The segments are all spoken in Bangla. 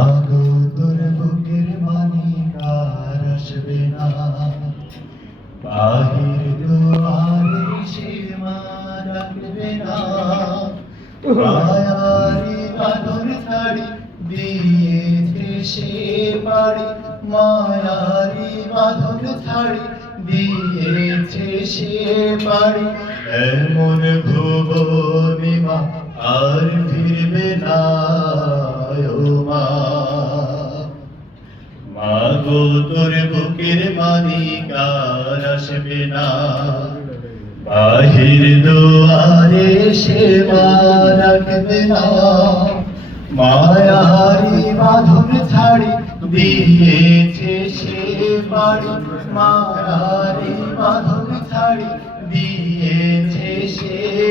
আগো তোর বুকের মানিক আর আসবে না। বাহির দুয়ারে সীমা রাখবে না। মায়ারি বাঁধন ছাড়ি, দিয়েছে সে বাড়ি মায়ারি বাঁধন ছাড়ি, দিয়েছে সে বাড়ি এমন ভুবনিমা আর ফিরবে না মা। মাগো, তোর বুকের মানিক আর আসবে না। বাহির দুয়ারে সেবা রাখবে না। মায়ারি বাঁধন ছাড়ি দিয়েছে সে বাড়ি। মায়ারি বাঁধন ছাড়ি সে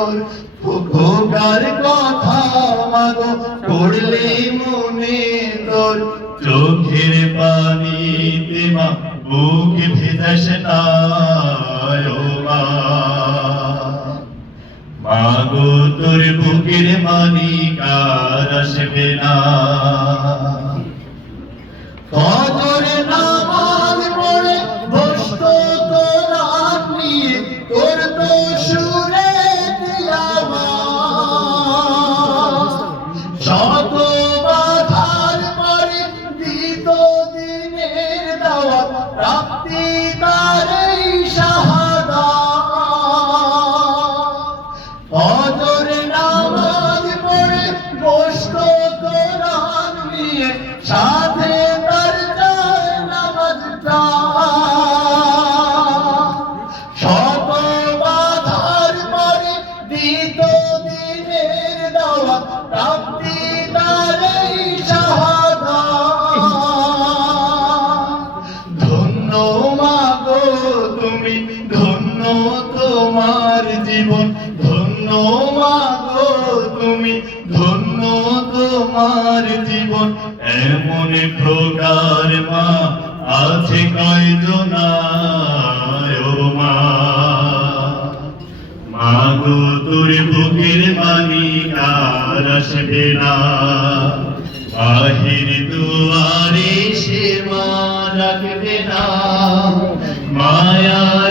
তোর খোদার কথা মাগো, পড়লে মনে তোর। চোখের পানি মা বুক ভেদাস না মাগো, তোর বুকের মানিক আর আসবে না। ধন্য মাগো তুমি, ধন্য তোমার জীবন। এমন প্রকার মা আছে কয়জন ও মা। মাগো তোর বুকের আর আসবে না। বাহির দুয়ারে সে মা রাখবে না। মায়ারি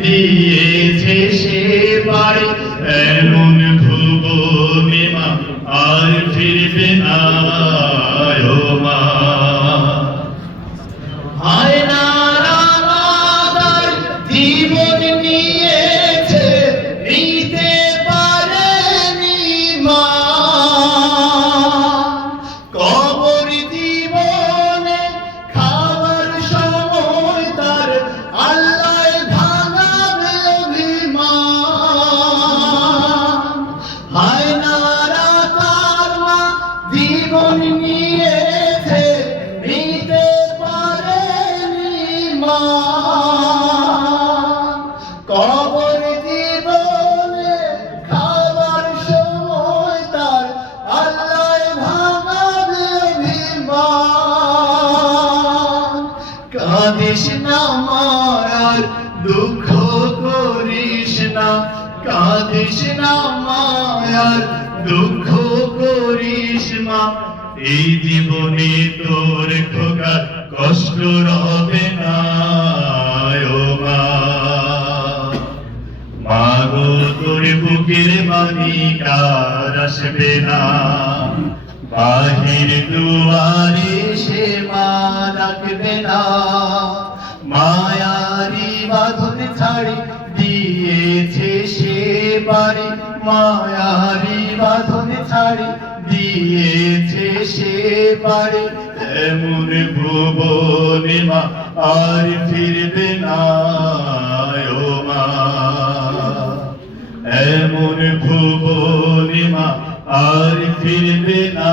দিয়েছে সে বাড়ি কাঁদিস না মায়ার দুঃখ করিস না। কাঁদিস না মায়ার দুঃখ করিস মা এই জীবনে তোর খোকা কষ্ট রবে না মাগো, তোর বুকের বাণী কার আসবে না। বাহির দুয়ারে সে মা ডাকবে না। মায়ারি বাঁধন ছাড়ি দিয়েছে সে বাড়ি। মায়ারি বাঁধন ছাড়ি দিয়েছে সে পারে এমন ভুবনে মা আর ফিরবে না ও মা। এমন ভুবনে মা আর ফিরবে না